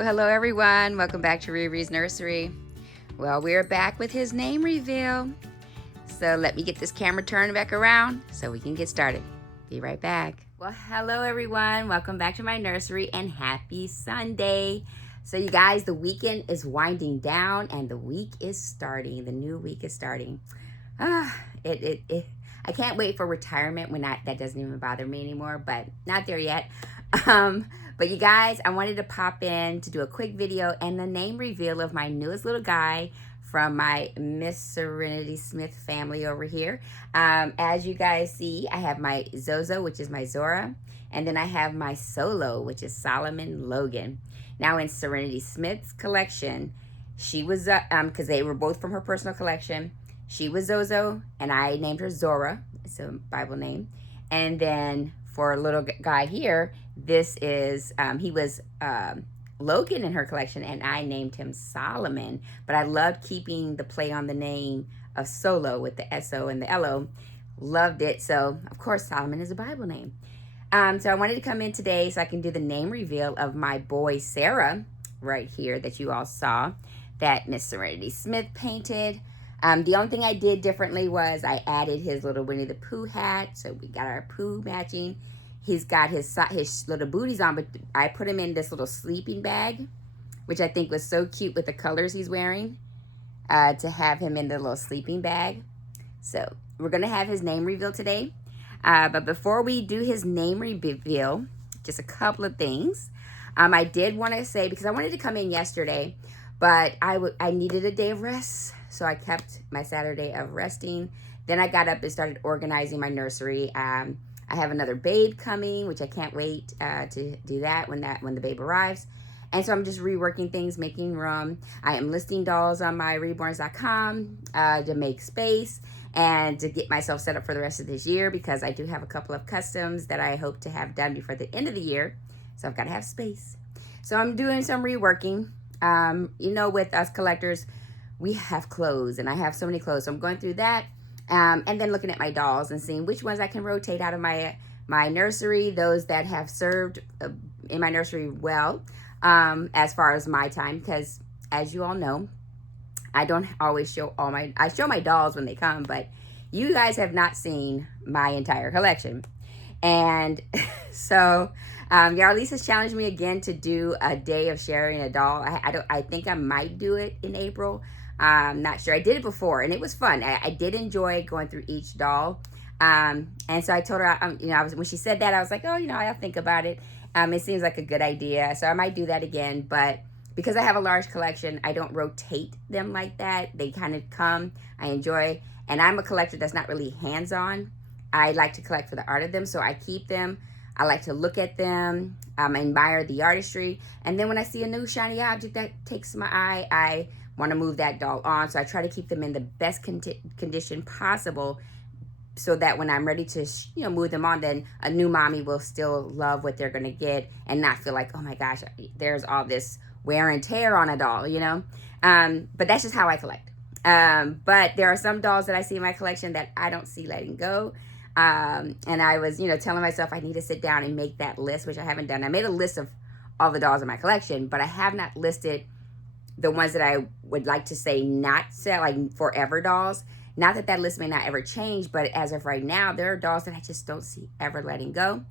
Well, hello everyone. Welcome back to Riri's Nursery. Well, we're back with his name reveal. So let me get this camera turned back around so we can get started. Be right back. Well, hello everyone. Welcome back to my nursery and happy Sunday. So you guys, the weekend is winding down and the week is starting. The new week is starting. I can't wait for retirement when that doesn't even bother me anymore, but not there yet. But you guys, I wanted to pop in to do a quick video and the name reveal of my newest little guy from my Miss Serenity Smith family over here. As you guys see, I have my Zozo, which is my Zora, and then I have my Solo, which is Solomon Logan. Now in Serenity Smith's collection, she was, because they were both from her personal collection, she was Zozo, and I named her Zora. It's a Bible name. And then for a little guy here, this is, he was Logan in her collection, and I named him Solomon. But I loved keeping the play on the name of Solo with the S-O and the L-O. Loved it. So, of course, Solomon is a Bible name. So I wanted to come in today so I can do the name reveal of my boy Sarah right here that you all saw that Miss Serenity Smith painted. The only thing I did differently was I added his little Winnie the Pooh hat. So we got our Pooh matching. He's got his little booties on, but I put him in this little sleeping bag, which I think was so cute with the colors he's wearing, to have him in the little sleeping bag. So we're going to have his name reveal today. But before we do his name reveal, just a couple of things. I did want to say, because I wanted to come in yesterday, but I needed a day of rest. So I kept my Saturday of resting. Then I got up and started organizing my nursery. I have another babe coming, which I can't wait to do that when the babe arrives. And so I'm just reworking things, making room. I am listing dolls on my reborns.com to make space and to get myself set up for the rest of this year, because I do have a couple of customs that I hope to have done before the end of the year. So I've got to have space. So I'm doing some reworking. You know, with us collectors, we have clothes, and I have so many clothes. So I'm going through that. And then looking at my dolls and seeing which ones I can rotate out of my nursery, those that have served in my nursery well, as far as my time, because as you all know, I don't always show I show my dolls when they come, but you guys have not seen my entire collection. And so Yarlise has challenged me again to do a day of sharing a doll. I think I might do it in April. I'm not sure. I did it before and it was fun. I did enjoy going through each doll. And so I told her, when she said that, I was like, oh, I'll think about it. It seems like a good idea. So I might do that again. But because I have a large collection, I don't rotate them like that. They kind of come, I enjoy. And I'm a collector that's not really hands-on. I like to collect for the art of them. So I keep them. I like to look at them, admire the artistry. And then when I see a new shiny object that takes my eye, I want to move that doll on. So I try to keep them in the best condition possible, so that when I'm ready to move them on, then a new mommy will still love what they're going to get and not feel like, oh my gosh, there's all this wear and tear on a doll, but that's just how I collect. But there are some dolls that I see in my collection that I don't see letting go. And I was telling myself I need to sit down and make that list, which I haven't done. I made a list of all the dolls in my collection, but I have not listed the ones that I would like to say not sell, like forever dolls. Not that list may not ever change, but as of right now, there are dolls that I just don't see ever letting go.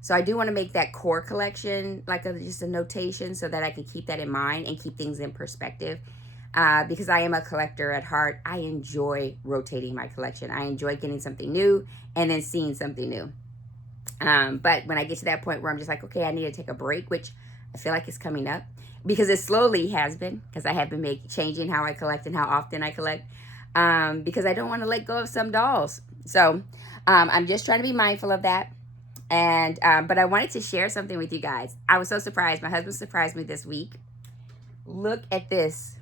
So I do want to make that core collection like just a notation, so that I can keep that in mind and keep things in perspective. Because I am a collector at heart. I enjoy rotating my collection. I enjoy getting something new and then seeing something new. But when I get to that point where I'm just like, okay, I need to take a break, which I feel like is coming up, because it slowly has been, because I have been changing how I collect and how often I collect, because I don't want to let go of some dolls. So I'm just trying to be mindful of that. And but I wanted to share something with you guys. I was so surprised. My husband surprised me this week. Look at this.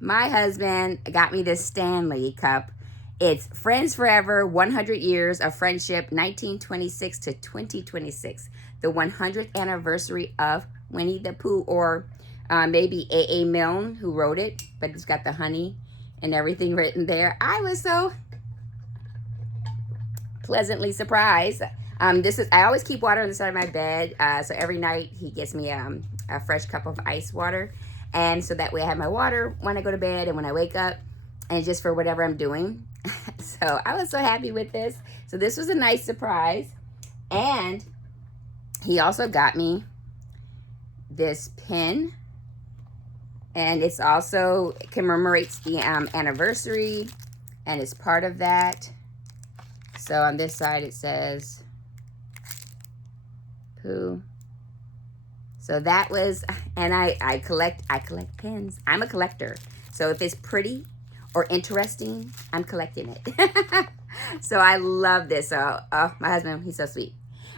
My husband got me this Stanley cup. It's Friends Forever, 100 Years of Friendship, 1926 to 2026. The 100th anniversary of Winnie the Pooh, or maybe A.A. Milne, who wrote it, but it's got the honey and everything written there. I was so pleasantly surprised. I always keep water on the side of my bed, so every night he gets me a fresh cup of ice water. And so that way I have my water when I go to bed and when I wake up, and just for whatever I'm doing. So I was so happy with this. So this was a nice surprise. And he also got me this pin. And it's also commemorates the anniversary. And it's part of that. So on this side it says Pooh. So that was, and I collect pins. I'm a collector. So if it's pretty or interesting, I'm collecting it. So I love this. So, oh, my husband, he's so sweet.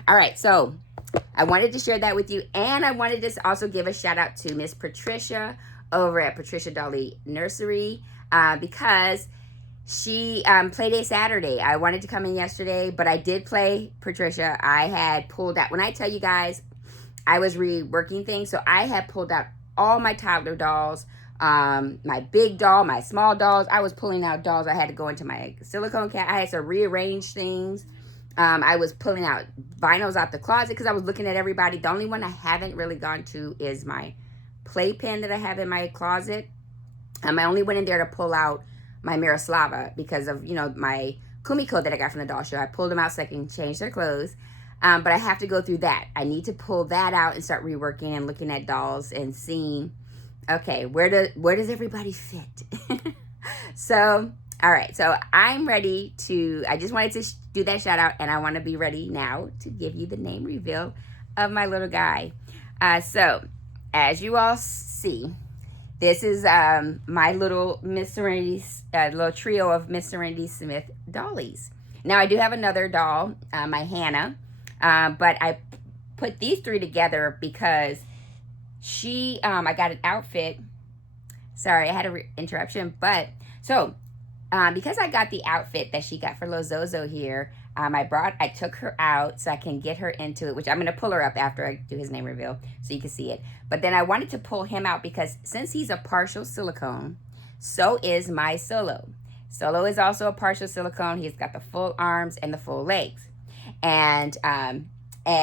All right, so I wanted to share that with you. And I wanted to also give a shout out to Miss Patricia over at Patricia Dolly Nursery because she Play Saturday. I wanted to come in yesterday, but I did play Patricia. I had pulled out, when I tell you guys, I was reworking things, so I had pulled out all my toddler dolls, my big doll, my small dolls. I was pulling out dolls. I had to go into my silicone cat. I had to rearrange things. I was pulling out vinyls out the closet because I was looking at everybody. The only one I haven't really gone to is my playpen that I have in my closet. I only went in there to pull out my Miroslava because of, you know, my Kumiko that I got from the doll show. I pulled them out so I can change their clothes. But I have to go through that. I need to pull that out and start reworking and looking at dolls and seeing, okay, where does everybody fit? So, all right. So I'm ready to, I just wanted to do that shout out, and I want to be ready now to give you the name reveal of my little guy. So as you all see, this is my little Miss Serenity, little trio of Miss Serenity Smith dollies. Now I do have another doll, my Hannah. But I put these three together because she, I got an outfit. Sorry, I had an interruption. But, so, because I got the outfit that she got for Lozozo here, I took her out so I can get her into it, which I'm going to pull her up after I do his name reveal so you can see it. But then I wanted to pull him out because since he's a partial silicone, so is my Solo. Solo is also a partial silicone. He's got the full arms and the full legs. And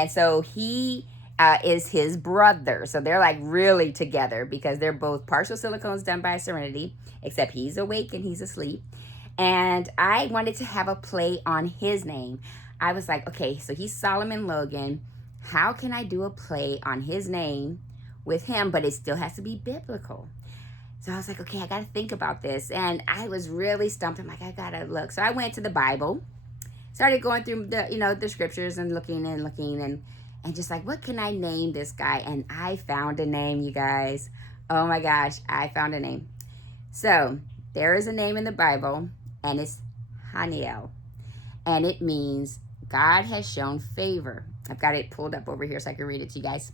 so he is his brother. So they're like really together because they're both partial silicones done by Serenity, except he's awake and he's asleep. And I wanted to have a play on his name. I was like, okay, so he's Solomon Logan. How can I do a play on his name with him, but it still has to be biblical? So I was like, okay, I got to think about this. And I was really stumped. I'm like, I got to look. So I went to the Bible. Started going through the scriptures and looking and just like, what can I name this guy? And I found a name, you guys. Oh my gosh, I found a name. So there is a name in the Bible, and it's Haniel. And it means God has shown favor. I've got it pulled up over here so I can read it to you guys.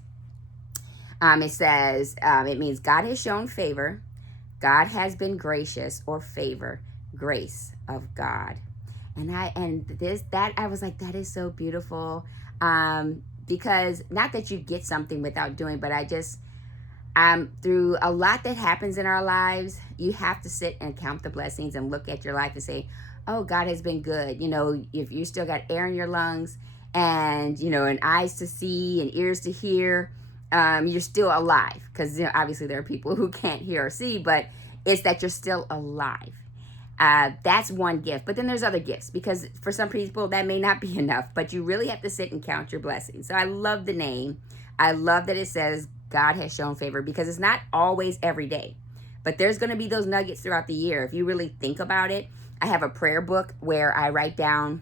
It says, it means God has shown favor. God has been gracious, or favor, grace of God. And I was like, that is so beautiful. Because not that you get something without doing, but I just, through a lot that happens in our lives, you have to sit and count the blessings and look at your life and say, oh, God has been good. You know, if you still got air in your lungs and, you know, and eyes to see and ears to hear, you're still alive. Because, you know, obviously there are people who can't hear or see, but it's that you're still alive. That's one gift. But then there's other gifts, because for some people that may not be enough, but you really have to sit and count your blessings. So I love the name. I love that it says God has shown favor, because it's not always every day, but there's going to be those nuggets throughout the year. If you really think about it, I have a prayer book where I write down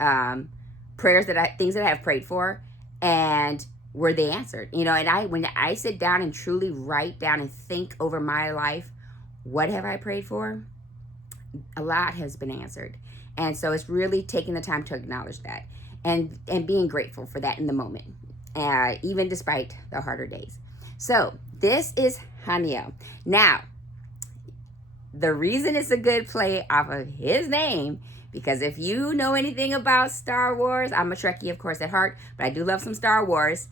things that I have prayed for and were they answered, you know. And when I sit down and truly write down and think over my life, what have I prayed for? A lot has been answered. And so it's really taking the time to acknowledge that and being grateful for that in the moment, even despite the harder days. So this is Haniel. Now, the reason it's a good play off of his name, because if you know anything about Star Wars, I'm a Trekkie, of course, at heart, but I do love some Star Wars.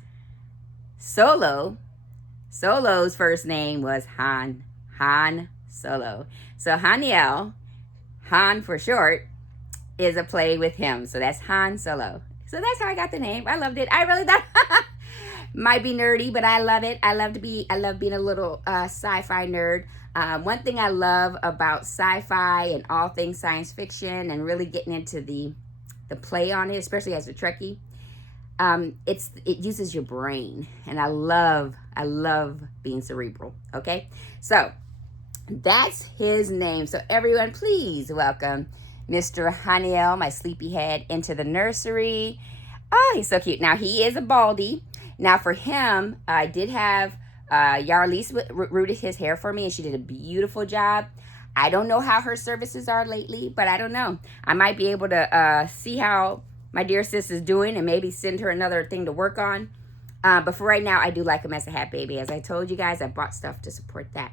Solo's first name was Han Solo. So Haniel, Han for short, is a play with him. So that's Han Solo. So that's how I got the name. I loved it. I really thought, Might be nerdy, but I love it. I love being a little sci-fi nerd. One thing I love about sci-fi and all things science fiction and really getting into the play on it, especially as a Trekkie, it uses your brain, and I love being cerebral. Okay, so that's his name. So everyone, please welcome Mr. Haniel, my sleepyhead, into the nursery. Oh, he's so cute. Now, he is a baldy. Now, for him, I did have Yarlise rooted his hair for me, and she did a beautiful job. I don't know how her services are lately, but I don't know. I might be able to see how my dear sis is doing and maybe send her another thing to work on. But for right now, I do like him as a hat baby. As I told you guys, I bought stuff to support that.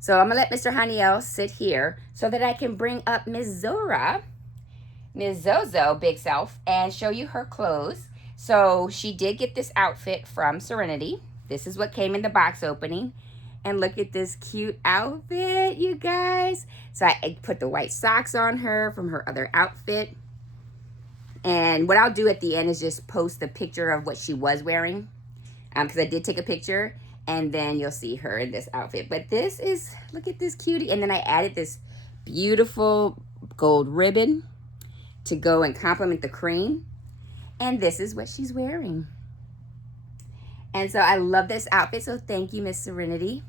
So I'm going to let Mr. Haniel sit here so that I can bring up Ms. Zora, Ms. Zozo, big self, and show you her clothes. So she did get this outfit from Serenity. This is what came in the box opening. And look at this cute outfit, you guys. So I put the white socks on her from her other outfit. And what I'll do at the end is just post the picture of what she was wearing. Because I did take a picture. And then you'll see her in this outfit. But this is, look at this cutie. And then I added this beautiful gold ribbon to go and complement the cream. And this is what she's wearing. And so I love this outfit. So thank you, Miss Serenity.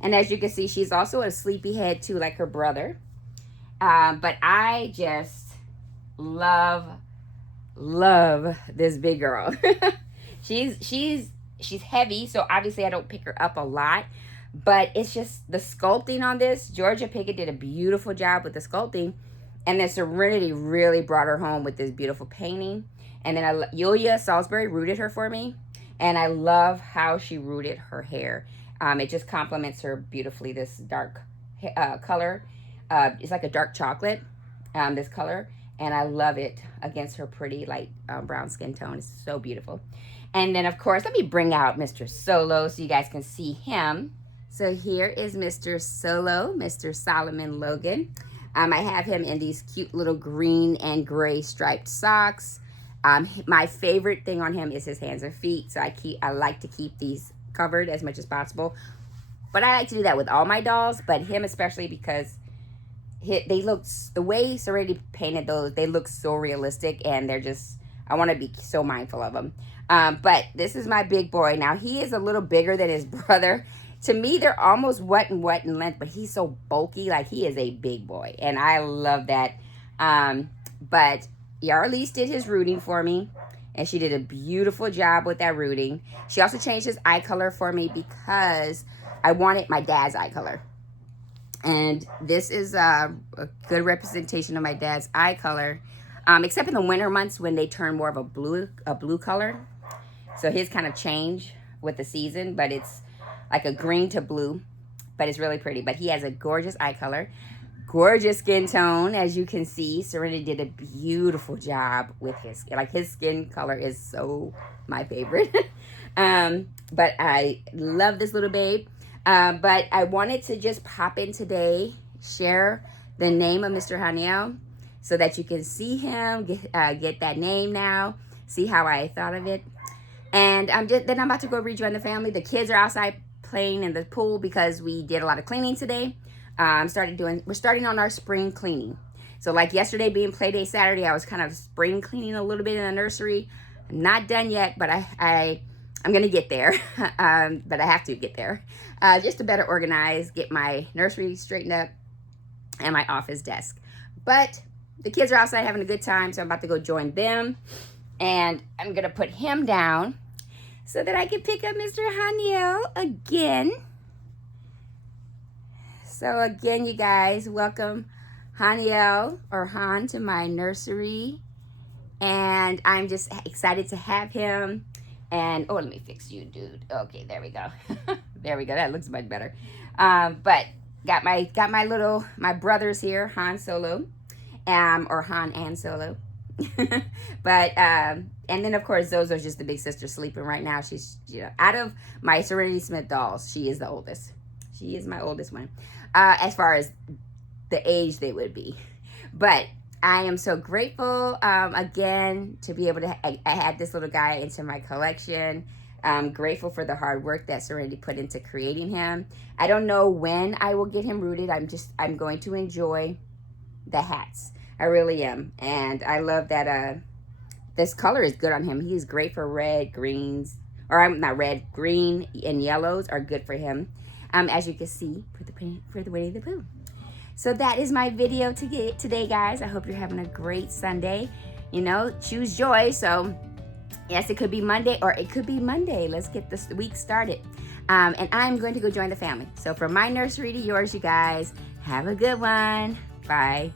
And as you can see, she's also a sleepyhead too, like her brother. But I just love this big girl. She's heavy, so obviously I don't pick her up a lot. But it's just the sculpting on this. Georgia Pickett did a beautiful job with the sculpting. And then Serenity really brought her home with this beautiful painting. And then Yulia Salisbury rooted her for me. And I love how she rooted her hair. It just complements her beautifully, this dark color. It's like a dark chocolate, this color. And I love it against her pretty light brown skin tone. It's so beautiful. And then, of course, let me bring out Mr. Solo so you guys can see him. So here is Mr. Solo, Mr. Solomon Logan. I have him in these cute little green and gray striped socks. My favorite thing on him is his hands and feet. So I like to keep these covered as much as possible. But I like to do that with all my dolls, but him especially because they look, the way Serenity painted those, they look so realistic, and they're just, I want to be so mindful of them. But this is my big boy. Now, he is a little bigger than his brother. To me, they're almost what in length, but he's so bulky. Like, he is a big boy, and I love that. But Yarlise did his rooting for me, and she did a beautiful job with that rooting. She also changed his eye color for me because I wanted my dad's eye color. And this is a good representation of my dad's eye color, except in the winter months when they turn more of a blue color. So his kind of change with the season, but it's like a green to blue, but it's really pretty. But he has a gorgeous eye color, gorgeous skin tone, as you can see. Serenity did a beautiful job with his skin color is so my favorite. But I love this little babe. But I wanted to just pop in today, share the name of Mr. Haniel so that you can see him, get that name now, see how I thought of it. And then I'm about to go rejoin the family. The kids are outside playing in the pool because we did a lot of cleaning today. We're starting on our spring cleaning. So like yesterday being play day Saturday, I was kind of spring cleaning a little bit in the nursery. I'm not done yet, but I'm going to get there. But I have to get there. Just to better organize, get my nursery straightened up and my office desk. But the kids are outside having a good time, so I'm about to go join them. And I'm going to put him down so that I can pick up Mr. Haniel again. So again, you guys, welcome Haniel or Han to my nursery. And I'm just excited to have him. And, oh, let me fix you, dude. Okay, there we go. There we go. That looks much better. But got my brothers here, Han Solo, or Han and Solo. But, and then, of course, Zozo's just the big sister sleeping right now. She's, out of my Serenity Smith dolls, she is the oldest. She is my oldest one, as far as the age they would be. But I am so grateful, again, to be able to I had this little guy into my collection. I'm grateful for the hard work that Serenity put into creating him. I don't know when I will get him rooted. I'm going to enjoy the hats. I really am. And I love that this color is good on him. He's great for red, greens, or I'm not red, green and yellows are good for him. As you can see, for the Winnie the Pooh. So that is my video today, guys. I hope you're having a great Sunday. You know, choose joy. So yes, it could be Monday or it could be Monday. Let's get this week started. And I'm going to go join the family. So from my nursery to yours, you guys, have a good one. Bye.